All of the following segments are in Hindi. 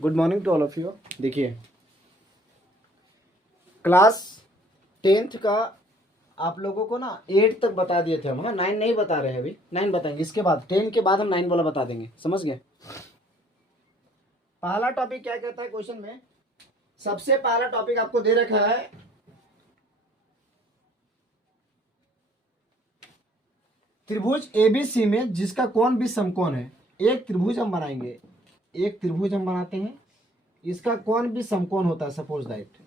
Good morning to all of you. देखिए क्लास 10th का आप लोगों को ना 8 तक बता दिए थे हम। हाँ 9 नहीं बता रहे हैं, अभी 9 बताएंगे। इसके बाद 10 के बाद हम 9 वाला बता देंगे, समझ गए। पहला टॉपिक क्या कहता है क्वेश्चन में, सबसे पहला टॉपिक आपको दे रखा है त्रिभुज एबीसी में जिसका कोण भी समकोण है। एक त्रिभुज हम बनाएंगे, एक त्रिभुज हम बनाते हैं, इसका कोण भी समकोण होता है। सपोज दैट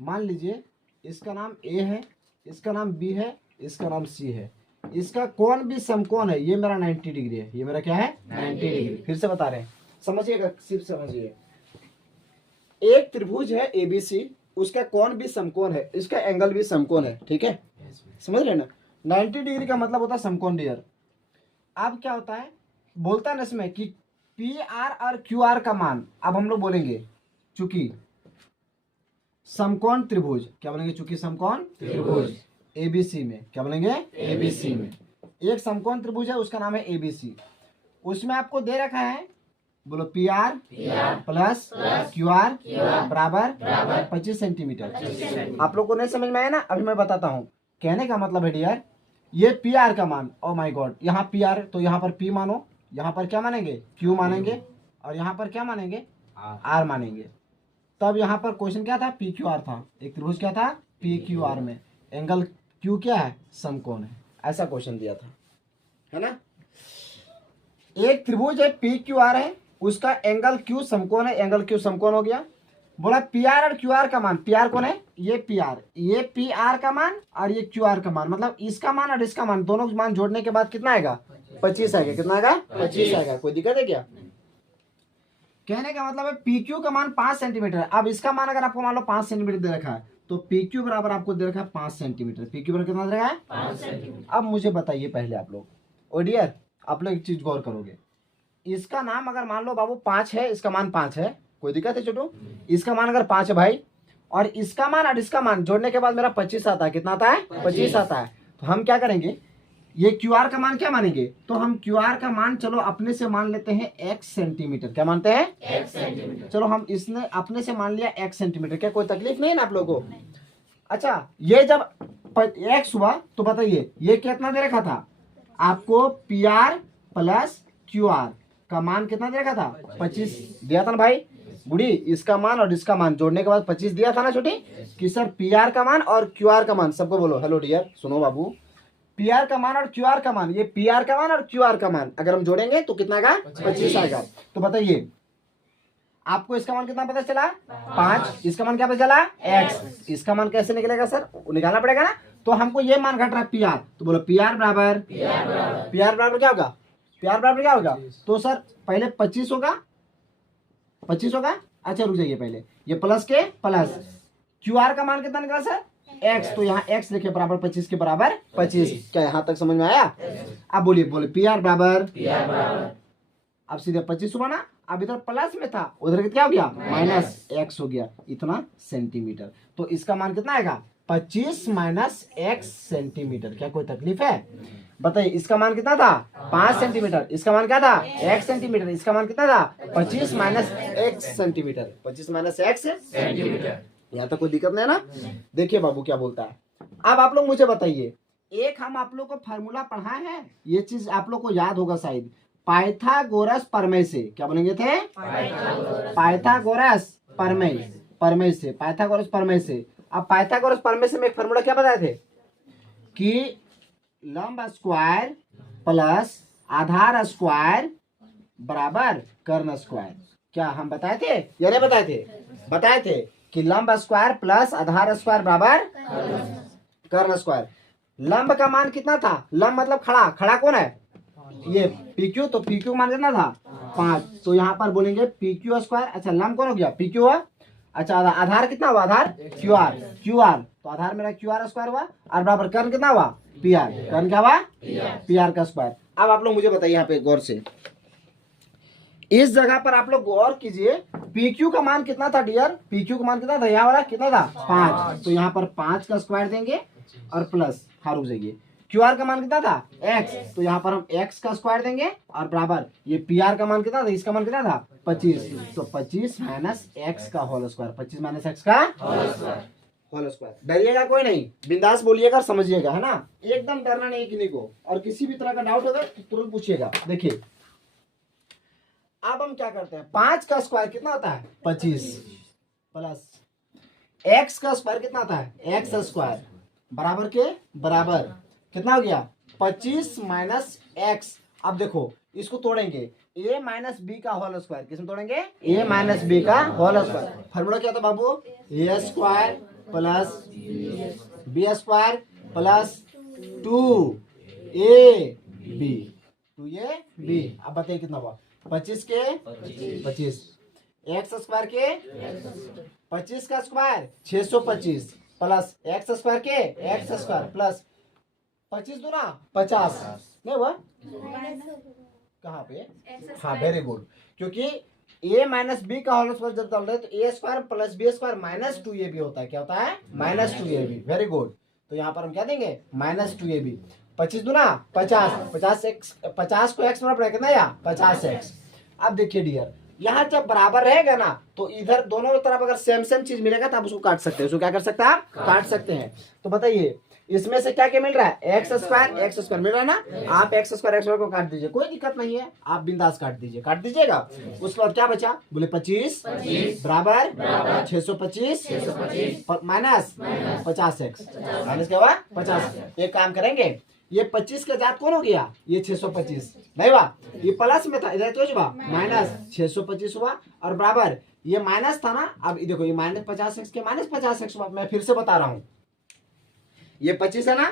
मान लीजिए इसका नाम ए है, इसका नाम बी है, इसका नाम सी है, इसका कोण भी समकोण है। ये मेरा 90 डिग्री है, ये मेरा क्या है 90 डिग्री। फिर से बता रहे हैं, समझिएगा, सिर्फ समझिए। एक त्रिभुज है एबीसी, उसका कोण भी समकोण है, इसका एंगल भी समकोण है, ठीक है। समझ रहे ना, 90 डिग्री का मतलब होता है समकोण डियर। अब क्या होता है, बोलता है ना इसमें कि पी आर और क्यू आर का मान, अब हम लोग बोलेंगे चूंकि समकोण त्रिभुज, क्या बोलेंगे, चूंकि समकोण त्रिभुज एबीसी में, क्या बोलेंगे एबीसी में एक समकोण त्रिभुज है, उसका नाम है एबीसी। उसमें आपको दे रखा है, बोलो P R plus Q R बराबर 25 सेंटीमीटर। आप लोग को नहीं समझ में आया ना, अभी मैं बताता हूँ। कहने का मतलब है डियर, ये पी आर का मान, ओ माय गॉड, यहाँ पी आर तो यहाँ पर पी मानो, यहाँ पर क्या मानेंगे क्यू मानेंगे, और यहाँ पर क्या मानेंगे आर मानेंगे। तब यहाँ पर क्वेश्चन क्या था, पी क्यू आर था। एक त्रिभुज क्या था, पी क्यू आर में एंगल क्यू क्या है, समकोण है। ऐसा क्वेश्चन दिया था, है ना। एक त्रिभुज है पी क्यू आर है, उसका एंगल क्यू समकोण है, एंगल क्यू समकोण हो गया। बोला पी आर और क्यू आर का मान, पी आर कौन है, ये पी आर, ये पी आर का मान और ये क्यू आर का मान, मतलब इसका मान और इसका मान, दोनों मान जोड़ने के बाद कितना आएगा 25 आएगा। कितना आएगा 25 आएगा। कोई दिक्कत है क्या। कहने का मतलब है पी क्यू का मान 5 सेंटीमीटर है। अब इसका मान अगर आपको मान लो 5 सेंटीमीटर दे रखा है, तो पी क्यू बराबर आपको दे रखा है 5 सेंटीमीटर। पी क्यू बराबर कितना दे रखा है 5 सेंटीमीटर। अब मुझे बताइए पहले आप लोग, ओ डियर, आप लोग एक चीज गौर करोगे, इसका नाम अगर मान लो बाबू 5 है, इसका मान 5 है, कोई दिक्कत है छोटू, इसका मान अगर 5 है भाई, और इसका मान और इसका मान जोड़ने के बाद मेरा 25 आता है। कितना आता है 25 आता है। तो हम क्या करेंगे, ये क्यू आर का मान क्या मानेंगे, तो हम क्यू आर का मान चलो अपने से मान लेते हैं x सेंटीमीटर। क्या मानते हैं x सेंटीमीटर। चलो हम इसने अपने से मान लिया x सेंटीमीटर, क्या कोई तकलीफ नहीं है ना आप लोगों को। अच्छा, ये जब x हुआ तो बताइए ये कितना दे रखा था आपको, P R plus Q R का मान कितना दे रखा था 25 दिया था ना भाई बूढ़ी। इसका मान और इसका मान जोड़ने के बाद 25 दिया था ना छोटी, कि सर पी आर का मान और क्यू आर का मान, सबको बोलो हेलो डियर, सुनो बाबू, पी आर का मान और क्यू आर का मान, ये पी आर का मान और क्यू आर का मान अगर हम जोड़ेंगे तो कितना आएगा 25 आएगा। तो बताइए आपको इसका मान कितना पता चला 5, इसका मान क्या पता चला x। इसका मान कैसे निकलेगा सर, निकालना पड़ेगा ना। तो हमको ये मान घट रहा है पी आर, तो बोलो पी आर बराबर क्या होगा, पी आर बराबर क्या होगा, तो सर पहले 25 होगा, 25 होगा। अच्छा रुक जाइए, पहले ये प्लस के प्लस क्यू आर का मान कितना निकला सर x, तो यहाँ x लिखे बराबर 25 के बराबर 25। क्या यहाँ तक समझ में आया। अब बोलिए पी आर बराबर, अब सीधे 25 हुआ ना, अब इधर प्लस में था, उधर क्या हो गया माइनस x हो गया, इतना सेंटीमीटर। तो इसका मान कितना आएगा 25 माइनस x सेंटीमीटर। क्या कोई तकलीफ है, बताइए। इसका मान कितना था 5 सेंटीमीटर, इसका मान क्या था x सेंटीमीटर, इसका मान कितना था 25 minus x centimetre, 25 minus x centimetre. यहाँ तक कोई दिक्कत नहीं है ना। देखिए बाबू क्या बोलता है। अब आप लोग मुझे बताइए, एक हम आप लोग को फार्मूला पढ़ाए हैं, ये चीज आप लोग को याद होगा शायद, पाइथागोरस प्रमेय से। क्या बोलेंगे थे पाइथागोरस प्रमेय से, पाइथागोरस प्रमेय से। अब पाइथागोरस प्रमेय से में एक फार्मूला क्या बताए थे, कि लंब स्क्वायर प्लस आधार स्क्वायर बराबर कर्ण स्क्वायर। क्या हम बताए थे या नहीं बताए थे, बताए थे कि लंब स्क्वायर प्लस आधार स्क्वायर बराबर कर्ण स्क्वायर। लंब का मान कितना था, लंब मतलब खड़ा, खड़ा कौन है ये पी क्यू, तो पी क्यू मान कितना था 5, तो यहाँ पर बोलेंगे पी क्यू स्क्वायर। अच्छा लंब कौन हो गया पी क्यू हुआ। अच्छा आधार कितना हुआ, आधार क्यू आर, तो आधार मेरा क्यू आर स्क्वायर हुआ, और बराबर कर्ण कितना हुआ पी आर, कर्ण क्या हुआ पी आर का स्क्वायर। अब आप लोग मुझे बताइए यहाँ पे गौर से, इस जगह पर आप लोग गौर कीजिए, पी क्यू का मान कितना था डियर, पी क्यू का मान कितना था, यहाँ वाला कितना था 5, तो यहाँ पर 5 का स्क्वायर देंगे और प्लस, हाँ रुक जाइए, QR का मान कितना था x, तो यहाँ पर हम x का स्क्वायर देंगे और बराबर ये PR का मान कितना था, इसका मान कितना था 25, तो 25 माइनस x का होल स्क्वायर, 25 माइनस x का होल स्क्वायर। डरिएगा कोई नहीं, बिंदास बोलिएगा और समझिएगा, है ना, एकदम डरना नहीं किसी को, और किसी भी तरह का डाउट होगा तो तुरंत पूछिएगा। देखिए अब हम क्या करते हैं, 5 का स्क्वायर कितना होता है 25 प्लस x का स्क्वायर कितना होता है x स्क्वायर बराबर के बराबर कितना हो गया 25 माइनस x। अब देखो इसको तोड़ेंगे, a माइनस बी का होल स्क्वायर, किसमें तोड़ेंगे a माइनस बी का होल स्क्वायर। फॉर्मूला क्या था बाबू, a square plus B square plus 2ab। अब बताइए कितना हुआ, 25 के 25, x स्क्वायर के 25 का स्क्वायर 625 प्लस एक्स स्क्वायर के एक्स स्क्वायर प्लस 25 दूना 50 नहीं हुआ कहाँ पे, हाँ वेरी गुड, क्योंकि a माइनस बी का होल स्क्वायर जब डाल रहे हैं तो a square plus B square minus 2ab होता है, क्या होता है माइनस 2ab। वेरी गुड, तो यहाँ पर हम क्या देंगे माइनस 2ab, 25 दूना 50, 50 को x बराबर कितना या 50x। अब देखिए डियर, यहाँ जब बराबर रहेगा ना तो इधर दोनों तरफ अगर सेम सेम चीज मिलेगा तो आप उसको काट सकते हैं, उसको क्या कर सकते हैं आप काट सकते हैं। तो बताइए इसमें से क्या क्या मिल रहा है, एक्स स्क्वायर मिल रहा है ना, आप एक्स स्क्वायर को काट दीजिए, कोई दिक्कत नहीं है, आप बिंदास काट दीजिएगा। उसके बाद क्या बचा, बोले 25 बराबर 625 माइनस 50x, माइनस क्या हुआ 50। एक काम करेंगे, ये 25 का जात कौन हो गया, ये 625 नहीं हुआ, ये प्लस में था इधर तो हुआ माइनस 625 हुआ, और बराबर ये माइनस था ना, अब देखो ये माइनस 50x के माइनस 50x हुआ। मैं फिर से बता रहा हूँ, ये 25 है ना,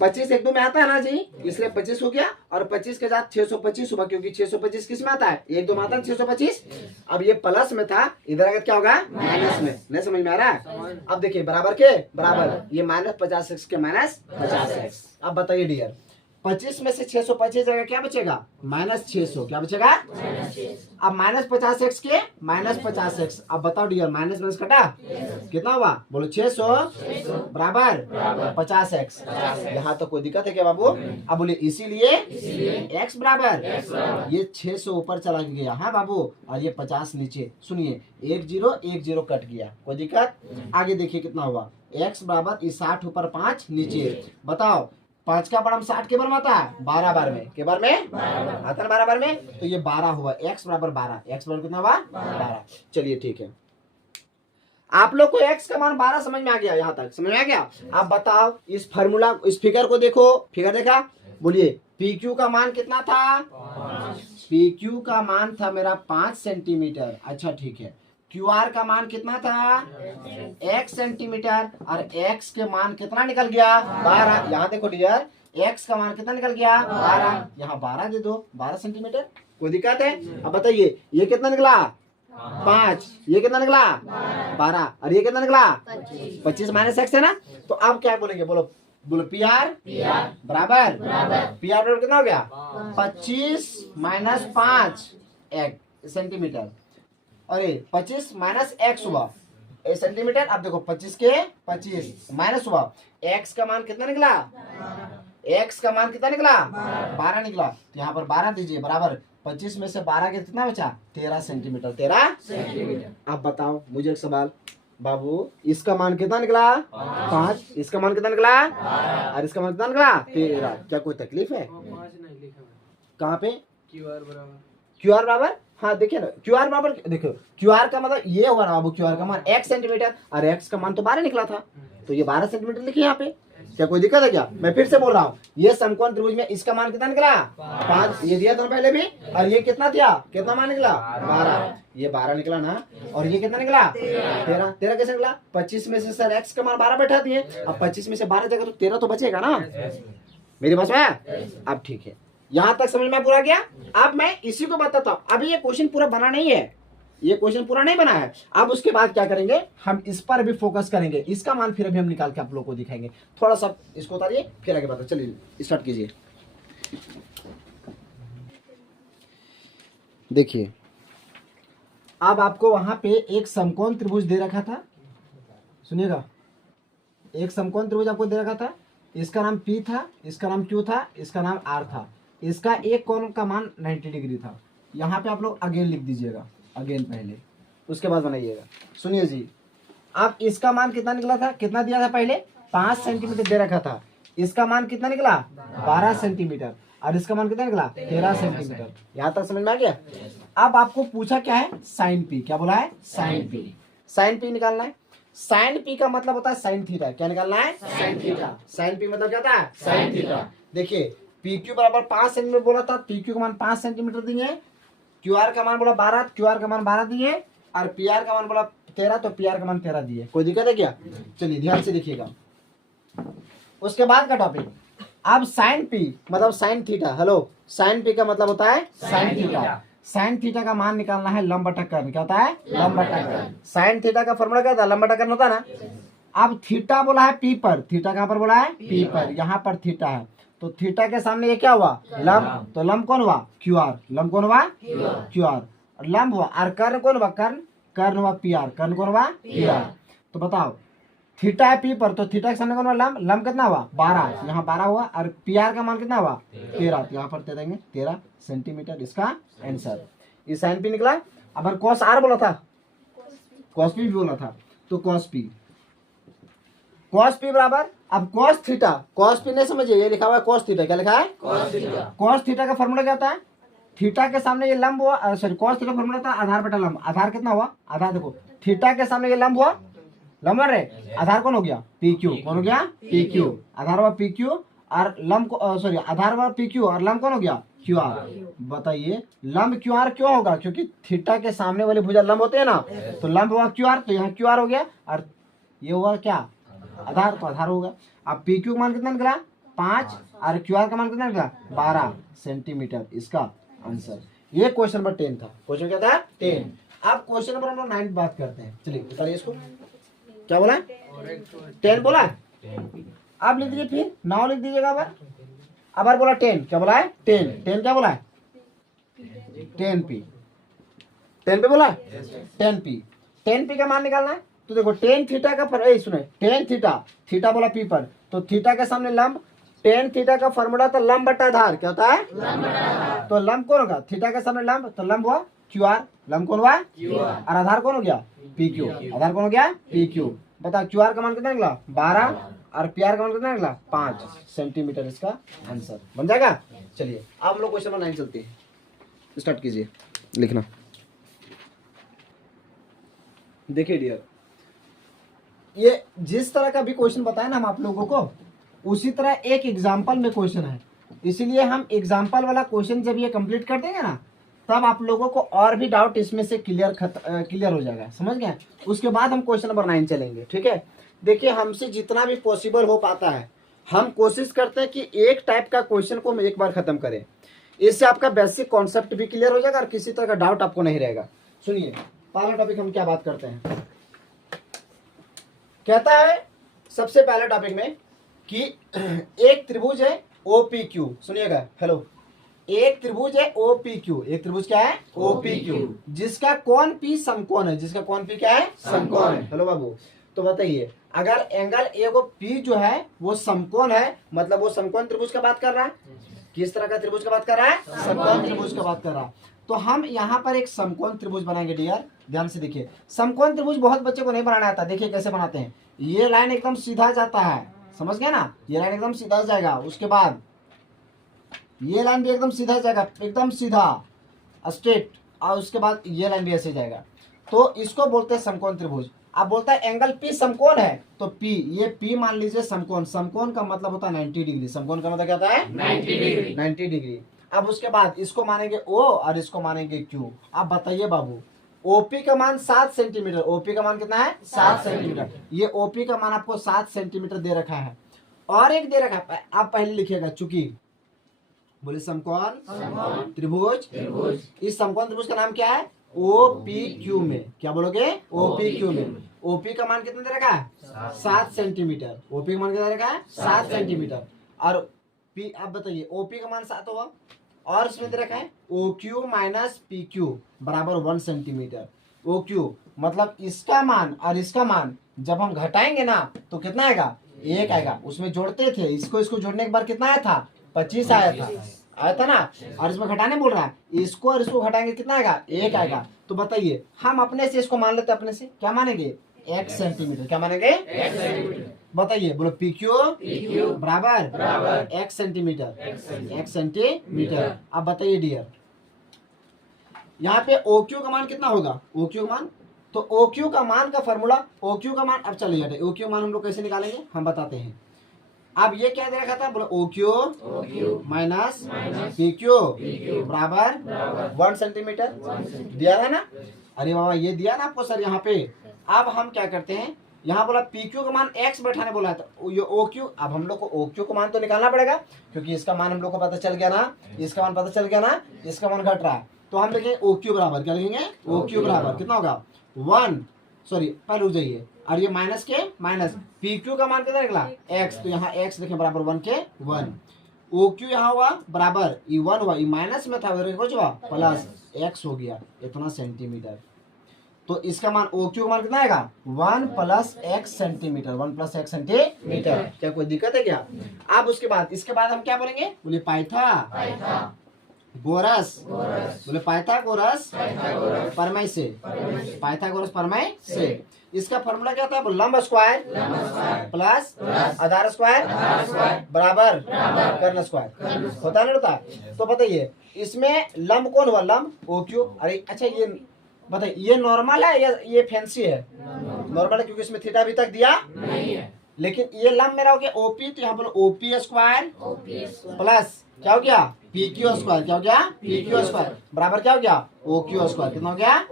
25 एक दो में आता है ना जी, इसलिए 25 हो गया, और 25 के साथ 625 हुआ, क्योंकि 625 किस में आता है, एक दो में आता है 625। अब ये प्लस में था, इधर अगर क्या होगा माइनस में, नहीं समझ में आ रहा है। अब देखिए बराबर के बराबर ये माइनस 50x के माइनस 50x। अब बताइए डियर, 25 में से 625 जगह क्या बचेगा माइनस 600, क्या बचेगा अब माइनस 50x के माइनस 50x। अब बताओ डियर, माइनस माइनस कटा कितना हुआ, बोलो 600 बराबर 50x। यहाँ तो कोई दिक्कत है क्या बाबू, अब बोले इसीलिए x बराबर ये 600 ऊपर चला गया, हाँ बाबू, और ये 50 नीचे। सुनिए 1 0 कट गया, कोई दिक्कत। आगे देखिए कितना हुआ, x बराबर 60 ऊपर 5 नीचे। बताओ 5 का बड़ा 60 के बार में आता है 12 बार में, के बार में आता है 12 बार में, तो ये 12 हुआ, x बराबर 12, x बराबर कितना हुआ 12। चलिए ठीक है, आप लोग को x का मान 12 समझ में आ गया, यहाँ तक समझ में आ गया। आप बताओ इस फार्मूला, इस फिगर को देखो, फिगर देखा, बोलिए PQ का मान कितना था, PQ का मान था मेरा 5 सेंटीमीटर। अच्छा ठीक है, QR का मान कितना था x सेंटीमीटर, और x के मान कितना निकल गया 12। यहाँ देखो डियर, x का मान कितना निकल गया 12, यहाँ 12 दे दो, 12 सेंटीमीटर, कोई दिक्कत है। अब बताइए ये कितना निकला 5, ये कितना निकला 12, और ये कितना निकला 25 माइनस x है ना। तो अब क्या बोलेंगे, बोलो PR बराबर PR कितना हो गया 25 माइनस 5 सेंटीमीटर, अरे 25 माइनस x हुआ सेंटीमीटर। अब देखो 25 के 25 माइनस हुआ, x का मान कितना निकला, x का मान कितना निकला 12 निकला, तो यहाँ पर 12 दीजिए बराबर 25 में से 12 के कितना बचा 13 सेंटीमीटर, 13 सेंटीमीटर। अब बताओ मुझे एक सवाल, बाबू इसका मान कितना निकला 5, इसका मान कितना निकला, और इसका मान कितना निकला 13। क्या कोई तकलीफ है, कहाँ पे QR बराबर, हाँ देखिए ना QR बराबर, देखो QR का मतलब ये होगा ना बाबू, QR का मान x सेंटीमीटर, और x का मान तो 12 निकला था, तो ये 12 सेंटीमीटर लिखिए यहाँ पे। क्या कोई दिक्कत है क्या, मैं फिर से बोल रहा हूँ, ये समकोण त्रिभुज में इसका मान कितना निकला 5, ये दिया था पहले भी, और ये कितना दिया, कितना मान निकला 12, ये 12 निकला ना, और ये कितना निकला 13 कैसे निकला, 25 में से सर x का मान 12 बैठा दिए, अब 25 में से 12 जगह तो 13 तो बचेगा ना, मेरी बात में। अब ठीक है, यहाँ तक समझ में पूरा गया। अब मैं इसी को बताता हूँ, अभी ये क्वेश्चन पूरा बना नहीं है, ये क्वेश्चन पूरा नहीं बना है। अब उसके बाद क्या करेंगे, हम इस पर भी फोकस करेंगे, इसका मान फिर अभी हम निकाल के आप लोगों को दिखाएंगे। थोड़ा सा इसको उतारिए फिर आगे बात, चलिए स्टार्ट कीजिए। देखिए अब आपको वहां पे एक समकोण त्रिभुज दे रखा था, सुनिएगा, एक समकोण त्रिभुज आपको दे रखा था, इसका नाम P था, इसका नाम Q था, इसका नाम R था। इसका एक कोण का मान 90 डिग्री था। यहाँ पे आप लोग अगेन लिख दीजिएगा, अगेन पहले, उसके बाद बनाइएगा। सुनिए जी, अब इसका मान कितना निकला था, कितना दिया था पहले, 5 सेंटीमीटर दे रखा था। इसका मान कितना निकला, 12 सेंटीमीटर, और इसका मान कितना निकला, 13 सेंटीमीटर। यहाँ तक समझ में आ गया। अब आपको पूछा क्या है, साइन पी, क्या बोला है, साइन पी। साइन पी निकालना है। साइन पी का मतलब होता है साइन थीटा। क्या निकालना है, साइन थीटा। साइन पी मतलब क्या होता है, साइन थीटा। देखिए पी क्यू बराबर 5 सेंटीमीटर बोला था, पी क्यू का मान 5 सेंटीमीटर दिए, क्यू आर का मान बोला 12, क्यू आर का मान 12 दिए, और पी आर का मान बोला 13, तो पी आर का मान 13 दिए। कोई दिक्कत है क्या, चलिए ध्यान से देखिएगा। उसके बाद का टॉपिक, अब साइन पी मतलब sine theta. Hello, sine P का मतलब होता है साइन थीटा। साइन थीटा का मान निकालना है लंब बटा कर्ण। क्या होता है, लंब बटा कर्ण। साइन थीटा का फॉर्मूला क्या था, लंब बटा कर्ण होता है ना। अब थीटा बोला है पी पर, थीटा कहां पर बोला है, पी पर, यहाँ पर थीटा है, तो थीटा के सामने ये क्या हुआ, लंब, तो लंब कौन हुआ, क्यू आर। लंब कौन हुआ, क्यू आर। लंब हुआ, और कर्ण कौन हुआ, कर्ण, कर्ण हुआ पी आर। कर्ण कौन हुआ, पी आर। तो बताओ, थीटा है पी पर, तो थीटा के सामने कौन हुआ, लंब। लंब कितना हुआ, 12, यहाँ 12 हुआ, और पी आर का मान कितना हुआ, 13, तो यहाँ पर दे देंगे 13 सेंटीमीटर, इसका आंसर। ये साइन पी निकला। अब कॉस आर बोला था, कॉस पी भी बोला था, तो कॉस पी, कॉस पी बराबर, अब कॉस थीटा, कॉस पी नहीं समझिए, ये लिखा हुआ है कॉस थीटा। क्या लिखा है, कॉस थीटा। कॉस थीटा का फॉर्मूला क्या होता है, थीटा के सामने ये लंब हुआ, सॉरी कॉस थीटा फॉर्मूला था आधार बटा लंब। आधार कितना हुआ, आधार देखो, थीटा के सामने ये लंब हुआ, लंब रहे, आधार कौन हो गया, पी क्यू। कौन हो गया, पी क्यू। आधार हुआ पी क्यू, और लंब को सॉरी आधार हुआ पी क्यू, और लंब कौन हो गया, क्यू आर। बताइए लंब क्यू आर क्यों होगा, क्योंकि थीटा के सामने वाली भुजा लंब होते हैं ना, तो लंब हुआ क्यू आर, तो यहाँ क्यू आर हो गया, और ये हुआ क्या, आधार, तो आधार होगा। अब पी क्यू का मान कितना निकला, 5, और क्यू आर का मान कितना निकला, 12 सेंटीमीटर, इसका आंसर। ये क्वेश्चन नंबर 10 था। क्वेश्चन क्या था, 10। अब क्वेश्चन नंबर हम 9 बात करते हैं। चलिए बताइए इसको, क्या बोला, 10 बोला। आप लिख दीजिए, फिर 9 लिख दीजिएगा। अब बोला 10, क्या बोला है, 10। 10 क्या बोला है, 10 पी। 10 पे बोला, 10 पी। 10 पी का मान निकालना है, तो देखो टेन थीटा का सुने, टेन थीटा, थीटा बोला पी पर, तो थीटा के सामने लंब, टेन थीटा का फॉर्मूला था लंब बटा आधार। क्या होता है, तो लंब कौन होगा, थीटा के सामने लंब, तो लंब हुआ क्यू आर। लंब कौन हुआ, और आधार कौन हो गया, पी क्यू। आधार कौन हो गया, पी क्यू। बता क्यू आर का मान कितना निकला, 12, और पी आर का मान कितना निकला, 5 सेंटीमीटर, इसका आंसर बन जाएगा। चलिए आप लोग क्वेश्चन नंबर 9 चलते हैं, स्टार्ट कीजिए लिखना। देखिए डियर, ये जिस तरह का भी क्वेश्चन बताया ना हम आप लोगों को, उसी तरह एक एग्जाम्पल में क्वेश्चन है, इसीलिए हम एग्जाम्पल वाला क्वेश्चन जब ये कंप्लीट कर देंगे ना, तब आप लोगों को और भी डाउट इसमें से क्लियर हो जाएगा, समझ गए। उसके बाद हम क्वेश्चन नंबर 9 चलेंगे, ठीक है। देखिए हमसे जितना भी पॉसिबल हो पाता है, हम कोशिश करते हैं कि एक टाइप का क्वेश्चन को हम एक बार खत्म करें, इससे आपका बेसिक कॉन्सेप्ट भी क्लियर हो जाएगा और किसी तरह का डाउट आपको नहीं रहेगा। सुनिए पहला टॉपिक हम क्या बात करते हैं, कहता है सबसे पहले टॉपिक में कि एक त्रिभुज है OPQ। सुनिएगा, हेलो, एक त्रिभुज है OPQ। एक त्रिभुज क्या है, OPQ, जिसका कोण P समकोण है। जिसका कोण P क्या है, समकोण है। हेलो बाबू, तो बताइए अगर एंगल P जो है वो समकोण है, मतलब वो समकोण त्रिभुज का बात कर रहा है। किस तरह का त्रिभुज का बात कर रहा है, समकोण त्रिभुज का बात कर रहा है। तो हम यहाँ पर एक समकोण त्रिभुज बनाएंगे डियर, ध्यान से देखिए। समकोण त्रिभुज बहुत बच्चे को नहीं बनाना आता, देखिए कैसे बनाते हैं। ये लाइन एकदम सीधा जाता है, समझ गए ना, ये लाइन एकदम सीधा जाएगा, उसके बाद ये लाइन भी एकदम सीधा जाएगा, एकदम सीधा स्ट्रेट, और उसके बाद ये लाइन भी ऐसे जाएगा, तो इसको बोलते हैं समकोण त्रिभुज। अब बोलता है एंगल P समकोण है, तो P, ये P मान लीजिए समकोण। समकोण का मतलब होता है 90 डिग्री। समकोण का मतलब क्या होता है, 90 डिग्री। अब उसके बाद इसको मानेंगे O और इसको मानेंगे Q। अब बताइए बाबू, OP का मान 7 सेंटीमीटर। OP का मान कितना है, 7 सेंटीमीटर। ये OP का मान आपको 7 सेंटीमीटर दे रखा है, और एक दे रखा है, आप पहले लिखिएगा, चूंकि बोले समकोण त्रिभुज, इस समकोण त्रिभुज का नाम क्या है, OPQ में। क्या बोलोगे, OPQ में। OP का मान कितना दे रखा है, 7 सेंटीमीटर। OP का मान कितना दे रखा है, 7 सेंटीमीटर। और P, आप बताइए OP का मान 7 होगा, और इसमें दे रखा है OQ माइनस PQ बराबर 1 सेंटीमीटर। OQ मतलब इसका मान और इसका मान जब हम घटाएंगे ना, तो कितना आएगा, 1 आएगा। उसमें जोड़ते थे, इसको इसको जोड़ने के बाद कितना आया था? 25 आया था ना। और इसमें घटाने बोल रहा है, इसको और इसको घटाएंगे कितना आएगा? 1 आएगा। तो बताइए, हम अपने से इसको मान लेते हैं, अपने से क्या मानेंगे? x centimetre. क्या मानेंगे? x centimetre. बताइए, बोलो पी क्यू बराबर x सेंटीमीटर। अब बताइए डियर, यहाँ पे OQ का मान कितना होगा? OQ का मान, तो OQ का मान का फॉर्मूला, OQ का मान, अब चलिए OQ का मान हम लोग कैसे निकालेंगे हम बताते हैं। अब ये क्या दे रखा था? बोलो OQ माइनस PQ बराबर 1 सेंटीमीटर दिया था ना। अरे बाबा, ये दिया ना आपको सर यहाँ पे। अब हम क्या करते हैं, यहाँ बोला PQ का मान x बैठाने बोला है, तो ये OQ, अब हम लोग को OQ का मान तो निकालना पड़ेगा, क्योंकि इसका मान हम लोग को पता चल गया ना, इसका मान पता चल गया ना, इसका मान घट रहा है। तो हम लिखेंगे OQ बराबर, क्या लिखेंगे? OQ बराबर कितना होगा? 1, सॉरी पहले रुक जाइए, और ये माइनस के माइनस, PQ का मान कितना निकला? x, तो यहाँ x लिखें बराबर 1 के 1। OQ यहाँ हुआ बराबर, ये 1 हुआ, ये माइनस में था, कुछ हुआ प्लस x हो गया इतना सेंटीमीटर। तो इसका मान OQ का मान कितना आएगा? 1 plus x centimetre, 1 plus x centimetre. क्या कोई दिक्कत है क्या? अब उसके बाद, इसके बाद हम क्या बोलेंगे? बोले पाइथागोरस, बोले पाइथागोरस प्रमेय से, पाइथागोरस प्रमेय से। इसका फॉर्मूला क्या था? लंब स्क्वायर प्लस आधार स्क्वायर बराबर कर्ण स्क्वायर होता नहीं होता? तो बताइए, इसमें लंब कौन हुआ? लंब OQ। अरे अच्छा, ये बताइए, ये नॉर्मल है या ये फैंसी है? नॉर्मल है, क्योंकि इसमें थीटा अभी तक दिया नहीं है। लेकिन ये लंब मेरा हो गया OP, तो यहाँ पर OP स्क्वायर प्लस क्या हो गया? PQ square. क्या हो गया? PQ स्क्वायर बराबर क्या हो गया? OQ square. कितना हो गया?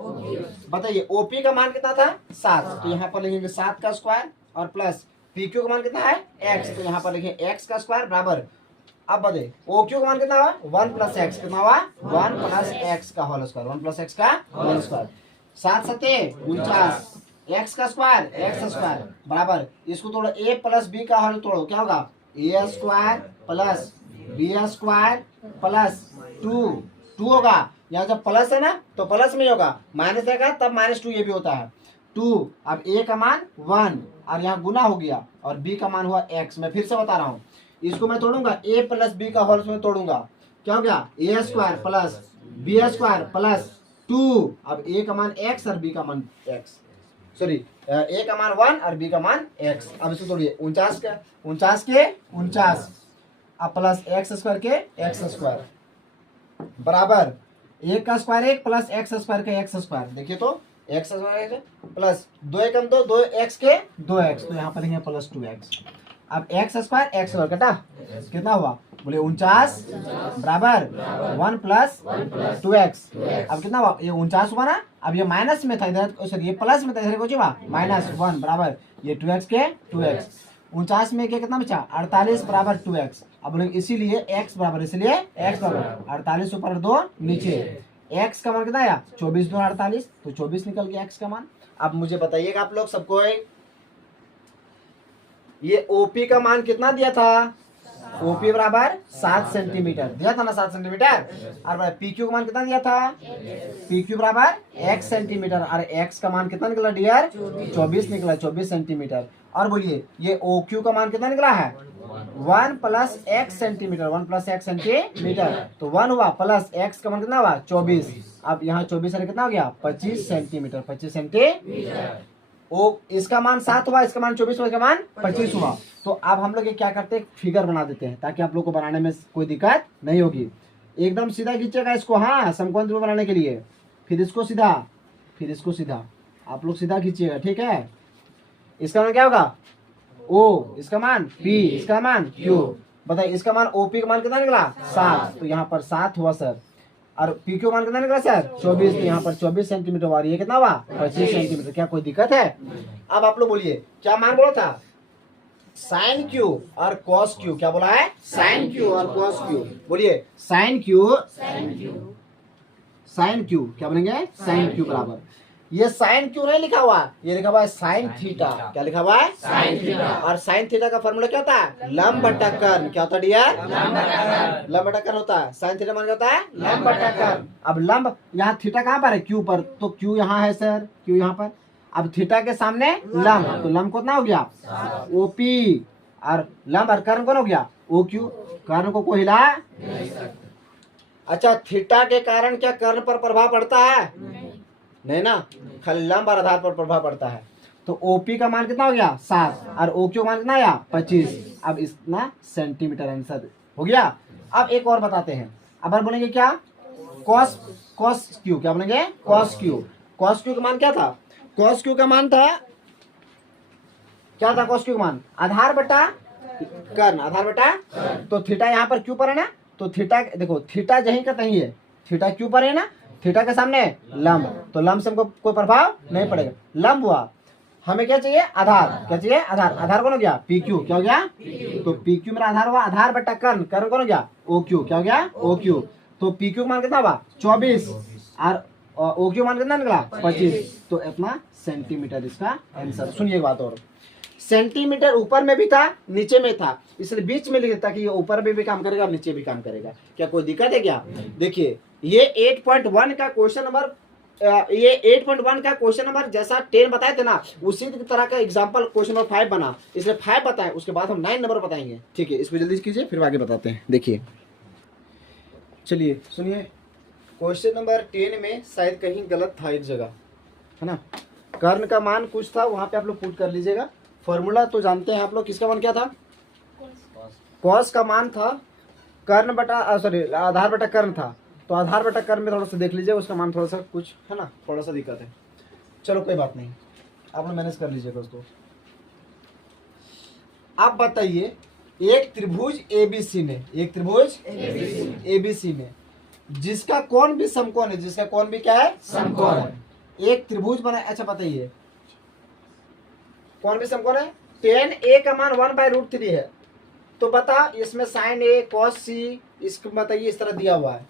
बताइए, OP का मान कितना था? 7, तो यहाँ पर लिखेंगे 7 का स्क्वायर, और प्लस PQ का मान कितना है? x, तो यहाँ पर लिखेंगे x का स्क्वायर बराबर, अब बताइए OQ का मान कितना हुआ? 1 प्लस x, कितना हुआ? 1 प्लस x का होल स्क्वायर, 1 प्लस x का होल स्क्वायर। 7 सत्ते 49, x का स्क्वायर x स्क्वायर बराबर, इसको तोड़ो, a प्लस b का होल तोड़ो, क्या होगा? a square plus b square plus 2 होगा। यहाँ जब प्लस है ना, तो प्लस में होगा, माइनस रहेगा तब -2 ये भी होता है 2। अब a का मान 1, और यहाँ गुना हो गया, और b का मान हुआ x। मैं फिर से बता रहा हूँ, इसको मैं तोड़ूंगा, a प्लस b का होल में तोड़ूंगा, क्या हो गया? a square plus b square plus 2। अब a का मान x और b का मान x, सॉरी a का मान 1 और b का मान x। अब इसको तोड़िए, 49 के 49, अब प्लस x स्क्वायर के x स्क्वायर बराबर 1 का स्क्वायर 1 प्लस x स्क्वायर के x स्क्वायर। देखिए तो x स्क्वायर प्लस 2 एकम 2, 2x के 2x, तो यहाँ पर लिखेंगे प्लस 2x। अब x स्क्वायर x स्क्वायर कटा, कितना हुआ? बोले 49 बराबर 1 प्लस 2x। अब कितना हुआ? ये 49 हुआ ना। अब ये माइनस में था इधर, सॉरी ये प्लस में था इधर, कुछ हुआ -1 बराबर ये 2x के 2x। 49 में कितना बचा? 48 बराबर 2x। अब बोले इसीलिए x बराबर, इसलिए x बराबर 48 ऊपर 2 नीचे, x का मान कितना आया? 24 2 48, तो 24 निकल गया x का मान। अब मुझे बताइएगा आप लोग सबको, ये OP का मान कितना दिया था? OP बराबर 7 सेंटीमीटर दिया था ना, 7 सेंटीमीटर। और PQ का मान कितना दिया था? PQ बराबर x सेंटीमीटर, और x का मान कितना निकला डियर? 24 निकला, 24 सेंटीमीटर। और बोलिए, ये OQ का मान कितना निकला है? 1 plus x centimetre, 1 plus x centimetre, तो 1 हुआ प्लस x का मान कितना हुआ? 24। अब यहाँ 24 से कितना हो गया? 25 सेंटीमीटर, 25 सेंटीमीटर। ओ इसका मान 7 हुआ, इसका मान 24 हुआ, इसका मान 25 हुआ। तो अब हम लोग ये क्या करते हैं, फिगर बना देते हैं, ताकि आप लोग को बनाने में कोई दिक्कत नहीं होगी। एकदम सीधा खींचेगा इसको, हाँ, समकोण त्रिभुज बनाने के लिए। फिर इसको सीधा, फिर इसको सीधा, आप लोग सीधा खींचिएगा, ठीक है। इसका मान क्या होगा? O, इसका मान P, इसका मान Q। बताइए, इसका मान OP का मान कितना निकला? 7, तो यहाँ पर 7 हुआ सर। और PQ मान कितना निकला सर? 24, तो यहाँ पर 24 सेंटीमीटर हुआ। ये कितना हुआ? 25 सेंटीमीटर। क्या कोई दिक्कत है? अब आप लोग बोलिए, क्या मान बोला था? साइन Q और कॉस Q। क्या बोला है? साइन Q और कॉस Q। बोलिए, साइन Q, क्या बोलेंगे? साइन Q बराबर, ये साइन क्यों नहीं लिखा हुआ? ये लिखा हुआ है साइन थीटा। क्या लिखा हुआ है? Sine theta. और साइन थीटा का फॉर्मूला क्या होता है? लंब बटा कर्ण। क्या होता है डियर? लंब बटा कर्ण होता है। साइन थीटा मान क्या होता है? लंब बटा कर्ण। अब लंब, यहाँ थीटा कहाँ पर है? क्यू पर, तो क्यू यहाँ है सर, क्यू यहाँ पर। अब थीटा के सामने लंब, तो लंब कितना हो गया? OP और लंब और कर्ण कौन हो गया ओ क्यू। कर्ण को कोई हिला अच्छा थीटा के कारण क्या कर्ण पर प्रभाव पड़ता है नहीं ना, खाली लंब और आधार पर प्रभाव पड़ता है। तो ओपी का मान कितना हो गया 7 और ओ क्यू मान कितना आया 25। अब इतना सेंटीमीटर आंसर हो गया। अब एक और बताते हैं, अब हम बोलेंगे क्या कॉस कॉस क्यू, क्या बोलेंगे कॉस क्यू। कॉस क्यू का मान क्या था, कॉस क्यू का मान था क्या था, कॉस क्यू का मान आधार बटा कर्ण, आधार बटा तो थीटा यहाँ पर क्यू पर है ना, तो थीटा देखो थीटा जहीं का तहीं है, थीटा क्यू पर है ना, थीटा के सामने लंब, तो लंब से हमको कोई प्रभाव नहीं पड़ेगा। लंब हुआ, हमें क्या चाहिए आधार, क्या चाहिए आधार, आधार कौन हो गया पी क्यू, क्या हो गया तो पी क्यू मेरा आधार हुआ, आधार बटा कर्ण, कर्ण कौन हो गया ओ क्यू, क्या हो गया ओ क्यू। तो पी क्यू मान कितना हुआ 24 और ओ क्यू मान कितना निकला 25। तो अपना सेंटीमीटर इसका आंसर। सुनिए एक बात और, सेंटीमीटर ऊपर में भी था नीचे में था, इसलिए बीच में लिख देता कि ये ऊपर में भी काम करेगा और नीचे भी काम करेगा। क्या कोई दिक्कत है क्या? देखिए ये 8.1 का क्वेश्चन नंबर, ये 8.1 का क्वेश्चन नंबर जैसा 10 बताए थे ना, उसी तरह का एग्जांपल क्वेश्चन नंबर 5 बना, इसलिए 5 बताएं, उसके बाद हम 9 नंबर बताएंगे। ठीक है, इसको जल्दी कीजिए फिर आगे बताते हैं। देखिए चलिए सुनिए, क्वेश्चन नंबर 10 में शायद कहीं गलत था एक जगह, है ना, कर्ण का मान कुछ था, वहां पे आप लोग पुट कर लीजिएगा। फॉर्मूला तो जानते हैं आप लोग, किसका मान क्या था, कॉस का मान था कर्ण बटा सॉरी आधार बटा कर्ण था, तो आधार बटा कर्ण में थोड़ा सा देख लीजिए, उसका मान थोड़ा सा कुछ है ना, थोड़ा सा दिक्कत है। चलो कोई बात नहीं, आप लोग मैनेज कर लीजिएगा उसको। आप बताइए एक त्रिभुज एबीसी में, एक त्रिभुज एबीसी में जिसका कोण भी समकोण है, जिसका कोण भी क्या है समकोण है, एक त्रिभुज बना। अच्छा बताइए कोण भी समकोण है, tan a का मान 1/√3 है, तो बता इसमें sin a cos c इसको बताइए इस तरह दिया हुआ है,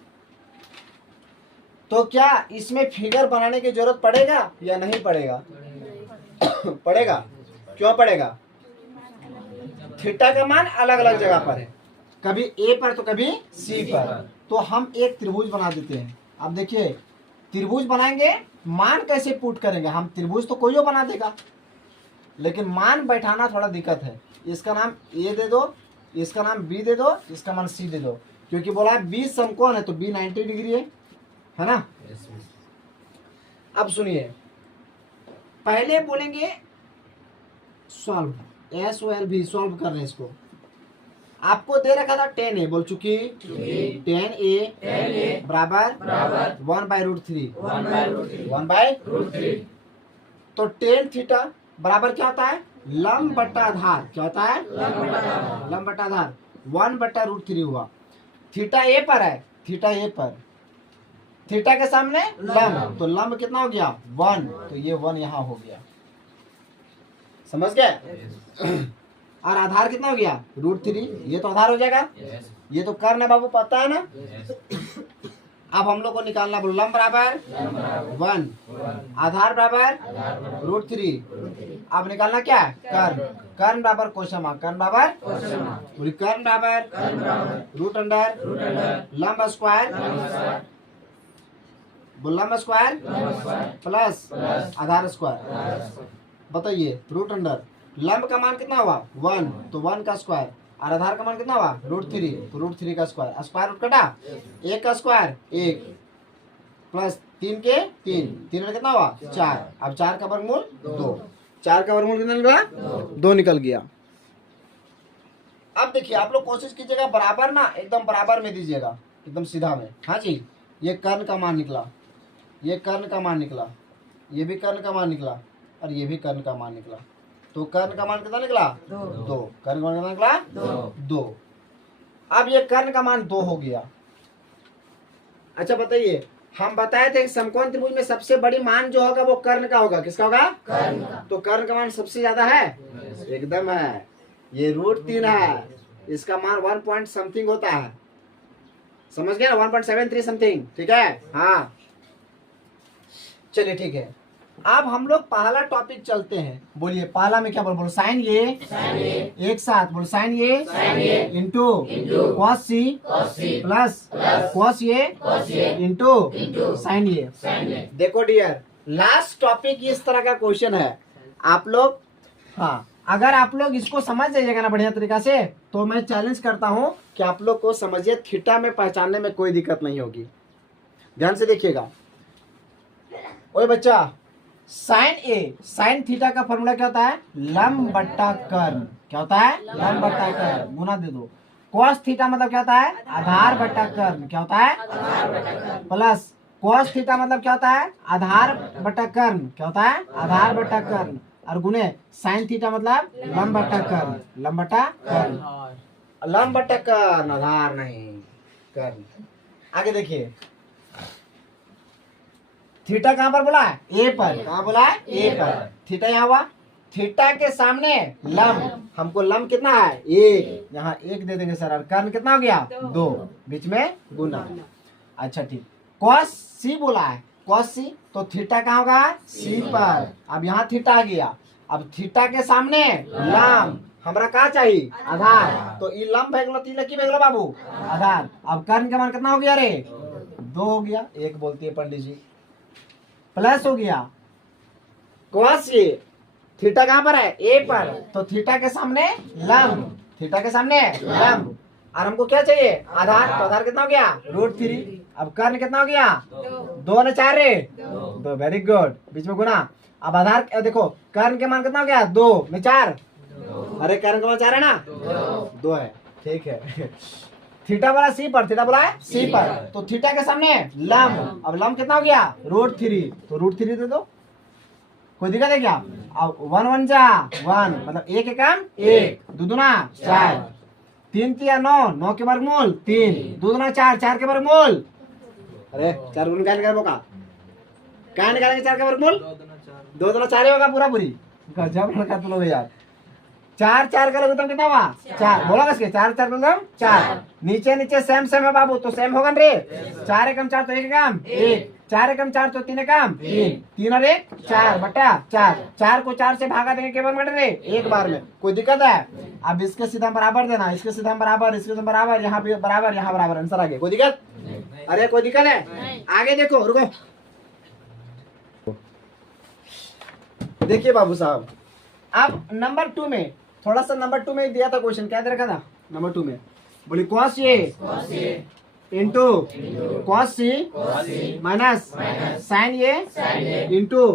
तो क्या इसमें फिगर बनाने की जरूरत पड़ेगा या नहीं पड़ेगा? पड़ेगा। क्यों पड़ेगा? थीटा का मान अलग अलग जगह पर है, कभी ए पर तो कभी सी पर, तो हम एक त्रिभुज बना देते हैं। अब देखिए त्रिभुज बनाएंगे, मान कैसे पुट करेंगे हम, त्रिभुज तो कोई बना देगा, लेकिन मान बैठाना थोड़ा दिक्कत है। इसका नाम ए दे दो, इसका नाम बी दे दो, इसका मान सी दे दो, क्योंकि बोला है बी समकोण है तो बी 90 डिग्री है ना। अब सुनिए, पहले बोलेंगे सॉल्व, SOLV सॉल्व कर रहे हैं इसको। आपको दे रखा था 10 a, बोल चुकी 10 a बराबर 1/√3, 1/√3। तो tan थीटा बराबर क्या होता है लंब बटा आधार, क्या होता है लंब बटा आधार 1/√3 हुआ। थीटा ए पर है, थीटा ए पर, थीटा के सामने लंब, तो लंब कितना हो गया 1, तो ये 1 यहाँ हो गया, समझ गए। और आधार कितना हो गया √3, ये तो आधार हो जाएगा, ये तो कर्ण है बाबू, पता है ना। अब हम लोग को निकालना, बोलो लंब बराबर 1, आधार बराबर √3, अब निकालना क्या है कर्ण, कर्ण बराबर कोशमा, कर्ण बराबर कर्ण बराबर रूट अंडर लंब स्क्वायर, लंब स्क्वायर प्लस आधार स्क्वायर। बताइए रूट अंडर लंब का मान कितना हुआ 1, तो 1 का स्क्वायर, और आधार का मान कितना हुआ √3, तो √3 का स्क्वायर, स्क्वायर रूट कटा 1 का स्क्वायर 1 प्लस 3 के 3 में कितना हुआ 4, अब 4 का वर्गमूल 2, 4 का वर्गमूल कितना निकला 2 निकल गया। अब देखिए आप लोग कोशिश कीजिएगा बराबर ना, एकदम बराबर में दीजिएगा, एकदम सीधा में। हाँ जी, ये कर्ण का मान निकला, ये कर्ण का मान निकला, ये भी कर्ण का मान निकला, और ये भी कर्ण का मान निकला, तो कर्ण का मान कितना निकला 2, कर्ण का मान कितना निकला 2। अब ये कर्ण का मान 2 हो गया। अच्छा बताइए, हम बताए थे समकोण त्रिभुज में सबसे बड़ी मान जो होगा वो कर्ण का होगा, किसका होगा कर्ण का। तो कर्ण का मान सबसे ज्यादा है, एकदम है, ये √3 है, इसका मान 1 पॉइंट समथिंग होता है, समझ गया ना 1.73 समथिंग, ठीक है। हाँ चलिए ठीक है, अब हम लोग पहला टॉपिक चलते हैं। बोलिए पहला में क्या बोलो साइन ये एक साथ बोलो, साइन ये into cos C plus cos ये इंटू साइन ये। देखो डियर, लास्ट टॉपिक इस तरह का क्वेश्चन है, आप लोग हाँ अगर आप लोग इसको समझ जाइएगा ना बढ़िया तरीका से, तो मैं चैलेंज करता हूं कि आप लोग को समझिए थीटा में पहचानने में कोई दिक्कत नहीं होगी। ध्यान से देखिएगा। ओए बच्चा, साइन थीटा का फॉर्मूला क्या होता है? लंब बट्टा कर्ण। क्या होता है? लंब बट्टा कर्ण। गुना दे दो। कॉस थीटा मतलब क्या होता है? आधार बट्टा कर्ण। क्या होता है? प्लस कॉस थीटा मतलब क्या होता है? आधार बट्टा कर्ण। क्या होता है? आधार बट्टा कर्ण। और गुने साइन थीटा मतलब लंब बट्टा कर्ण। लंब बट्टा कर्ण। लंब बट्टा कर्ण, आधार नहीं, कर्ण। आगे देखिए, थीटा कहां पर बोला है? ए पर। कहां बोला है? ए पर। थीटा यहाँ हुआ। थीटा के सामने लंब, हमको लंब कितना है? एक। यहाँ एक दे देंगे सर। और कर्ण कितना हो गया? 2। बीच में गुना। अच्छा ठीक। कॉस सी बोला है, कॉस सी, तो थीटा कहाँ होगा? सी पर। अब यहाँ थीटा आ गया। अब थीटा के सामने लंब, हमरा कहा चाहिए? आधार। तो ये लंब है तीन की बेगलो बाबू, आधार। अब कर्ण का मान कितना हो गया रे? 2 हो गया। एक बोलती है पंडित जी। प्लस हो गया कॉस ये, थीटा कहां पर है? ए पर। तो थीटा के सामने लंब, थीटा के सामने लंब। और हमको क्या चाहिए? आधार। तो आधार कितना हो गया? √3। अब कर्ण कितना हो गया? 2 ने 4 रे? 2। Very good. बीच में गुना। अब आधार देखो, कर्ण के मान कितना हो गया? 2 में 4। अरे कर्ण का मान 4 है ना? 2 है। ठीक है। थीटा बोला सी पर, थीटा बोला है सी पर। तो थीटा के सामने लंब। अब लंब कितना हो गया? √3। तो √3 दे दो, कोई दिक्कत है क्या? अब 1 1 जा 1, मतलब 1 एकम 1, 2 दूना 4, 3 3 9, 9 के वर्गमूल 3, 2 दूना 4, 4 के वर्गमूल। अरे 4 गुना क्या निकालेगा? क्या निकालेंगे? 4 के वर्गमूल 2 दूना 4 ही होगा पूरा पूरी। गजब लड़का तुम लोग यार। 4 4 का लघुत्तम कितना हुआ? 4। बोला किसके? 4 4 का लघुत्तम 4। नीचे नीचे सेम सेम है बाबू, तो सेम होगा रे। 4 एकम 4 तो 1 एकम 1, 4 एकम 4 तो 3 एकम 3, 3 और 1 4 बटा 4। 4 को 4 से भागा देंगे केवल मिनट रे? एक बार में। कोई दिक्कत है? अब इसके सीधा बराबर देना, इसके सीधा बराबर, इसके सीधा बराबर, यहाँ भी बराबर, यहाँ बराबर। आंसर आगे। कोई दिक्कत? अरे कोई दिक्कत है? आगे देखो, रुको। देखिए बाबू साहब, अब नंबर 2 में थोड़ा सा, नंबर 2 में दिया था क्वेश्चन, क्या दे रखा था नंबर 2 में? बोली cos A into cos C minus sign A into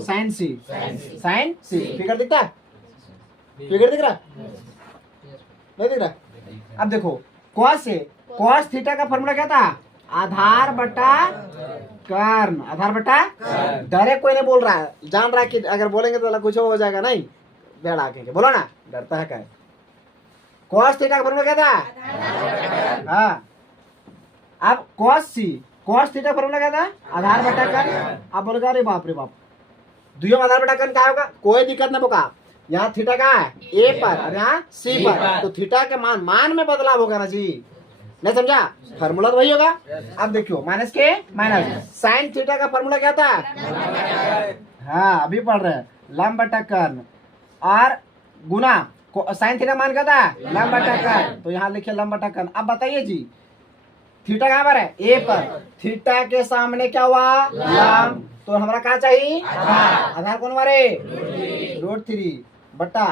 sine C. Sign C figure दिखता है? फिगर दिख रहा? नहीं दिख रहा? अब देखो, कॉस ए, कॉस थीटा का फॉर्मूला क्या था? आधार बटा कर्ण। आधार बटा डायरेक्ट कोई नहीं बोल रहा है, जान रहा है कि अगर बोलेंगे तो कुछ हो जाएगा। नहीं बेड़ आके बोलो ना, डरता है क्या? कॉस थीटा का फॉर्मूला क्या था? हाँ। अब कॉस सी, कॉस थीटा का फॉर्मूला क्या था? आधार बटा कर्ण। अब बोलेगा अरे बाप रे बाप, दुइयों आधार बटा कर्ण क्या होगा? कोई दिक्कत नहीं बोका। यहाँ थीटा कहाँ है? ए पर, और यहाँ सी पर। तो थीटा के मान में बदलाव होगा ना जी। नहीं समझा? फॉर्मूला तो वही होगा। अब देखियो, माइनस के माइनस, साइन थीटा का फॉर्मूला क्या था? हाँ अभी पढ़ रहे हैं, लंब बटा कर्ण। और गुना साइन थीटा मान क्या था? लंब बटा कर्ण। तो यहाँ लिखिए लंब बटा कर्ण। अब बताइए जी, थीटा कहाँ पर है? ए पर। थीटा के सामने क्या हुआ? लंब। तो हमारा क्या चाहिए? आधार। आधार कौन हमारे? √3 बटा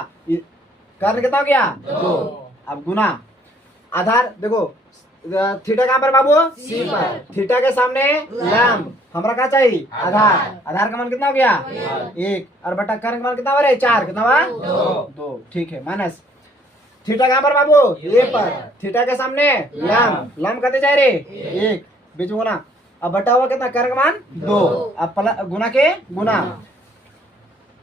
कर्ण कितना हो गया? 2। अब गुना आधार, देखो थीटा कहाँ पर बाबू? सी पर। थीटा के सामने लंब, हमरा क्या चाहिए? आधार। आधार का मान कितना हो गया? 1। और बटा कर्ण का मान कितना हो रहा है? 4। कितना हुआ? 2। ठीक है। माइनस थीटा कहाँ पर बाबू? ए पर। थीटा के सामने लंब, लंब कहते जाए रे? 1 बीच में गुना। अब बटा हुआ कितना? कर्ण का मान 2। अब गुना के गुना।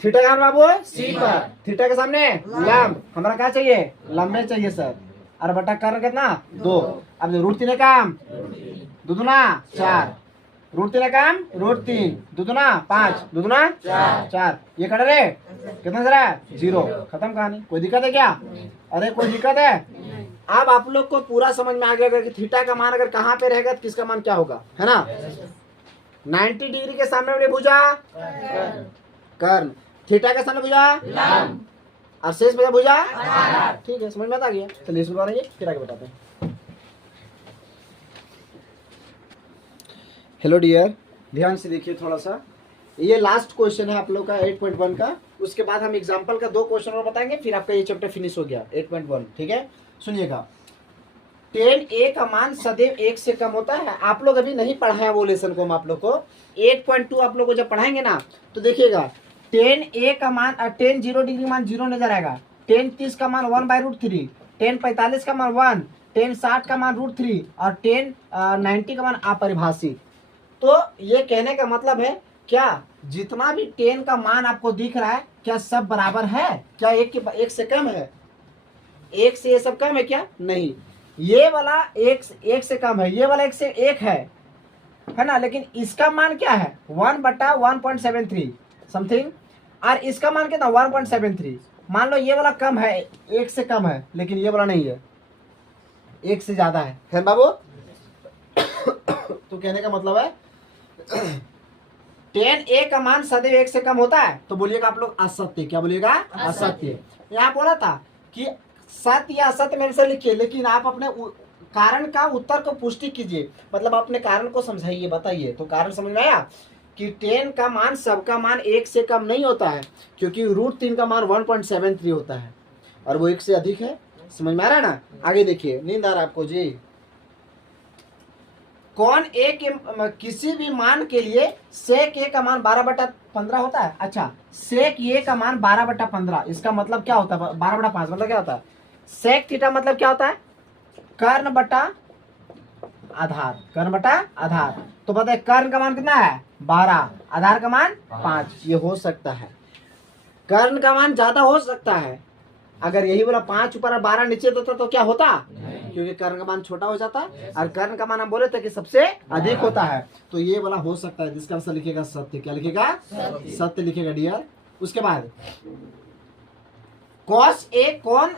थीटा कहाँ पर बाबू? सी पर। थीटा के सामने लंब, हमरा क्या चाहिए? लंबे चाहिए सर। और बटा कर्ण कितना? 2। अब √3 काम 2 दूना 4, √3 काम √3, 2 दूना 5, 2 दूना 4। ये कट रे कितना जरा? 0। खत्म कहानी। कोई दिक्कत है क्या? अरे कोई दिक्कत है? अब आप लोग को पूरा समझ में आ गया कि थीटा का मान अगर कहाँ पे रहेगा तो किसका मान क्या होगा, है ना? 90 डिग्री के सामने वाली भुजा कर्ण, थीटा के सामने भुजा लंब, और शेष बचा भुजा। ठीक है, समझ में आ गया? चलिए इसको बनाइए, फिर आगे बताते हैं। हेलो डियर, ध्यान से देखिए थोड़ा सा। ये लास्ट क्वेश्चन है आप लोग का 8.1 का। उसके बाद हम एग्जाम्पल का 2 क्वेश्चन और बताएंगे, फिर आपका ये चैप्टर फिनिश हो गया 8.1। ठीक है, सुनिएगा। 10a का मान सदैव 1 से कम होता है। आप लोग अभी नहीं पढ़ा है वो लेसन को, हम आप लोग को 8.2 आप लोग को जब पढ़ाएंगे ना तो देखिएगा 10a का मान 10 0 डिग्री मान 0 नजर आएगा। 10 30 का मान 1/√3, 10 45 का मान 1, 10 60 का मान √3 और 10 90 का मान अपरिभाषित। तो ये कहने का मतलब है क्या जितना भी 10 का मान आपको दिख रहा है क्या सब बराबर है? क्या एक से कम है? एक से ये सब कम है क्या? नहीं, ये वाला एक से कम है, ये वाला एक से एक है ना। लेकिन इसका मान क्या है 1/1.73 समथिंग, और इसका मान कितना 1.73। मान लो ये वाला कम है, एक से कम है, लेकिन ये वाला नहीं है, एक से ज्यादा है बाबू। तो कहने का मतलब है 10a का मान सदैव 1 से कम होता है। तो बोलिएगा आप लोग असत्य। क्या बोलिएगा? असत्य। यहाँ बोला था कि सत्य या असत्य मेरे से लिखिए, लेकिन आप अपने कारण का उत्तर को पुष्टि कीजिए, मतलब अपने कारण को समझाइए, बताइए। तो कारण समझ में आया कि 10 का मान सबका मान 1 से कम नहीं होता है, क्योंकि √3 का मान 1.73 होता है और वो 1 से अधिक है। समझ में आ रहा है ना? आगे देखिए, नींद आ रहा है आपको जी। कौन a के किसी भी मान के लिए sec a का मान 12/15 होता है? अच्छा, sec a का मान 12/15, इसका मतलब क्या होता है? 12/5 मतलब क्या होता है? sec थीटा मतलब क्या होता है? कर्ण बटा आधार, कर्ण बटा आधार। तो बताए कर्ण का मान कितना है 12, आधार का मान 5। ये हो सकता है, कर्ण का मान ज्यादा हो सकता है। अगर यही बोला 5 ऊपर और 12 नीचे होता तो क्या होता? क्योंकि कर्ण का मान छोटा हो जाता है और कर्ण का मान हम बोले थे कि सबसे अधिक होता है। तो ये वाला हो सकता है, जिसका आंसर लिखेगा सत्य। क्या लिखेगा? सत्य लिखेगा डियर। उसके बाद cos a कौन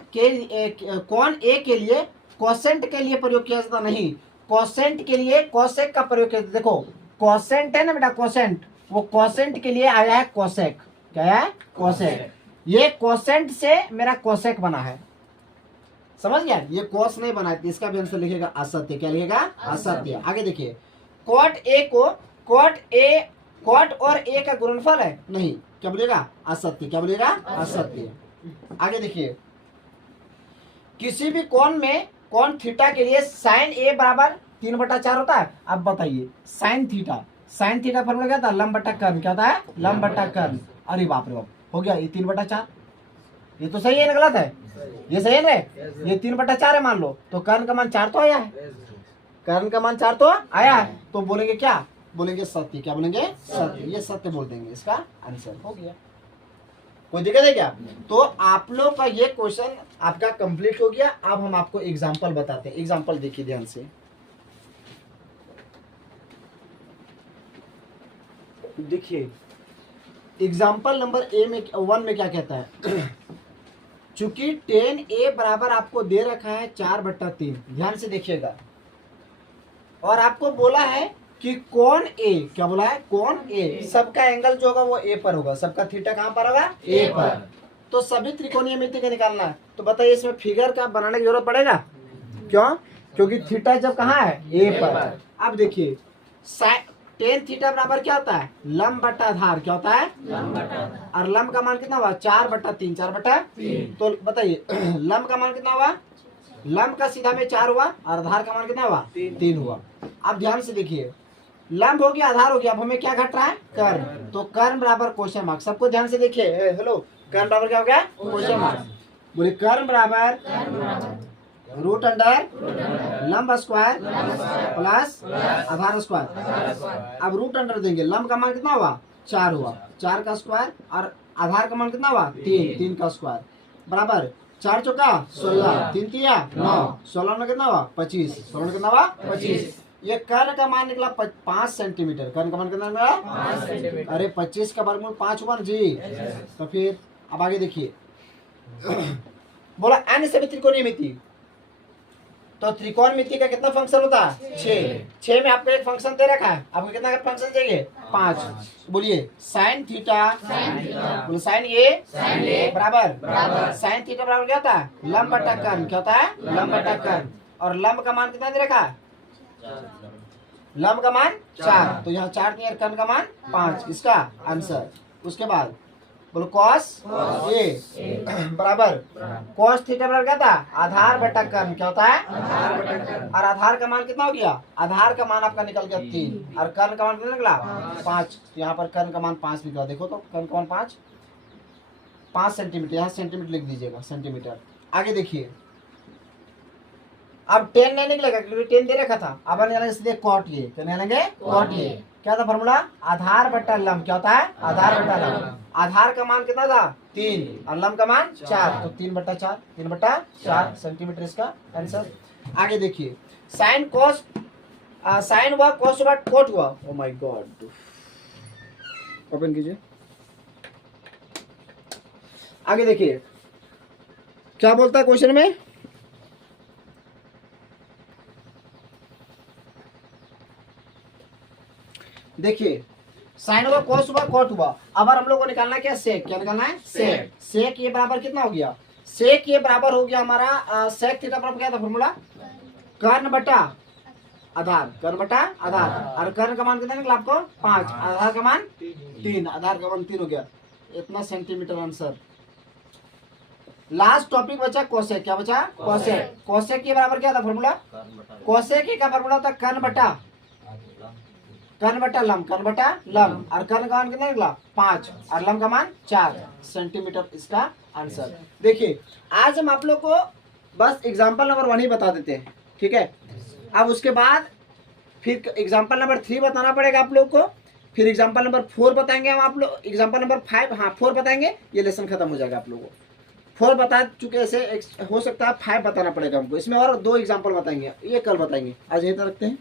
a के लिए कोसेंट के लिए प्रयोग किया जाता नहीं, कोसेंट के लिए कोसेक का प्रयोग किया जाता। देखो कोसेंट है ना बेटा, कोसेंट, वो कोसेंट के लिए आया है कोसेक। क्या है? कोसेक। ये कोसेंट से मेरा कोसेक बना है, समझ गया? ये कोस नहीं बना है, इसका भी आंसर लिखेगा असत्य। क्या लिखेगा? असत्य। आगे देखिए, कॉट ए को कॉट और ए का गुणनफल है नहीं। क्या बोलेगा? असत्य। क्या बोलेगा? असत्य। आगे देखिए, किसी भी कोण में कोण थीटा के लिए साइन ए बराबर 3/4 होता है। अब बताइए साइन थीटा फॉर्मूला क्या था? लंब बटा कर्ण। क्या होता है? लंब बटा कर्ण। अरे बाप रे बाप, हो गया ये 3/4। ये तो सही है ना गलत है? ये सही है ना? ये 3/4 है मान लो, तो कर्ण का मान 4 तो आया है, कर्ण का मान 4 तो आया है। तो बोलेंगे क्या? बोलेंगे सत्य। क्या बोलेंगे? सत्य। ये सत्य बोल देंगे, इसका आंसर हो गया। कोई दिक्कत है क्या? तो आप लोग का ये क्वेश्चन आपका कंप्लीट हो गया। अब हम आपको एग्जाम्पल बताते हैं। एग्जाम्पल देखिए ध्यान से। देखिए एग्जाम्पल नंबर 1 में क्या कहता है? चूंकि 10a बराबर आपको दे रखा है 4/3, ध्यान से देखिएगा, और आपको बोला है कि कौन a, क्या बोला है? कौन a, सबका एंगल जो होगा वो a पर होगा, सबका थीटा कहाँ पर होगा? a पर। तो सभी त्रिकोणीय मिति का निकालना है। तो बताइए इसमें फिगर का बनाने की जरूरत पड़ेगा? क्यों? क्योंकि थीटा जब कहाँ है? a पर। अब देखिए tan थीटा बराबर क्या होता है? लंब बटा आधार। क्या होता है? लंब बटा आधार। और लंब का मान कितना हुआ? 4/3। 4/3। तो बताइए लंब का मान कितना हुआ? लंब का सीधा में 4 हुआ और आधार का मान कितना हुआ? 3 हुआ। अब ध्यान से देखिए, लंब हो गया, आधार हो गया, अब हमें क्या घट रहा है? कर्ण। तो कर्ण बराबर क्वेश्चन मार्क। सबको ध्यान से देखिए, हेलो, कर्ण बराबर क्या हो गया? Question mark. बोले कर्ण बराबर √अंडर लंब स्क्वायर प्लस आधार स्क्वायर। अब रूट अंडर देंगे, लंब का मान कितना हुआ? 4 हुआ, 4 का स्क्वायर, और आधार का मान कितना हुआ? 3 का स्क्वायर, बराबर 4 चौका 16, 3 तिया 9, 16 में कितना हुआ? 25, 16 में कितना हुआ? 25। ये कर्ण का मान निकला 5 सेंटीमीटर। कर्ण का मान कितना निकला? 5 सेंटीमीटर। अरे 25 का वर्गमूल 5 हुआ ना जी। तो फिर अब आगे देखिए, बोला अन्य सभी त्रिकोणीय मिति। तो त्रिकोण मिति का कितना फंक्शन होता है? 6 में आपको एक फंक्शन दे रखा है, आपको कितना का फंक्शन चाहिए? 5। बोलिए साइन थीटा, बोले साइन ए बराबर साइन थीटा बराबर क्या होता है? लंब बटा कर्ण। क्या होता है? लंब बटा कर्ण। और लंब का मान कितना दे रखा है? लंब का मान 4, तो यहाँ 4 दिया, कर्ण का मान 5, इसका आंसर। उसके बाद बोलो कॉस ए बराबर कॉस थीटा बराबर क्या था, आधार बटा कर्ण, क्या होता है, और आधार का मान कितना हो गया, आधार का मान आपका निकल गया 3 और कर्ण का मान कितना निकला 5, यहाँ पर कर्ण का मान 5 निकला, देखो तो कर्ण का मान 5 सेंटीमीटर, यहाँ सेंटीमीटर लिख दीजिएगा, सेंटीमीटर। आगे देखिए, अब 10 नहीं निकलेगा क्योंकि 10 दे रखा था, अब निकालेंगे इसलिए कॉट ये, क्या निकालेंगे कॉट ये। क्या था फॉर्मूला, आधार बटा लंब, क्या होता है, आधार बटा लंब। आधार का मान कितना था 3 और लंब का मान 4, तो 3/4, 3/4 सेंटीमीटर इसका आंसर। आगे देखिए, साइन कॉस, साइन हुआ, कॉस हुआ, कोट हुआ, ओ माय गॉड, ओपन कीजिए। आगे देखिए क्या बोलता है क्वेश्चन में, देखिए साइन हुआ, कॉस हुआ, कोट हुआ। अब हम लोग को निकालना क्या, सेक, क्या निकालना है, सेक। सेक ये बराबर कितना हो गया, सेक ये बराबर हो गया हमारा सेक थीटा बराबर क्या था फॉर्मूला, कर्ण बटा आधार, कर्ण बटा आधार, और कर्ण का मान कितना निकला आपको 5, आधार का मान 3, आधार का मान 3 हो गया, इतना सेंटीमीटर आंसर। लास्ट टॉपिक बचा कोसेक, क्या बचा, कोसेक। कोसेक के बराबर क्या था फॉर्मूला, कोसेक का फॉर्मूला था कर्ण बटा लंब, कर्ण बटा लंब, और कर्ण का मान कितना निकला 5 और लंब का मान 4 सेंटीमीटर इसका आंसर। देखिए आज हम आप लोग को बस एग्जांपल नंबर 1 ही बता देते हैं, ठीक है। अब उसके बाद फिर एग्जांपल नंबर 3 बताना पड़ेगा आप लोग को, फिर एग्जांपल नंबर 4 बताएंगे हम आप लोग, एग्जांपल नंबर 5, हाँ 4 बताएंगे, ये लेसन खत्म हो जाएगा आप लोगों को। 4 बता चुके, ऐसे हो सकता है 5 बताना पड़ेगा हमको, इसमें और 2 एग्जांपल बताएंगे, ये कल बताएंगे। आज यहीं तक रखते हैं।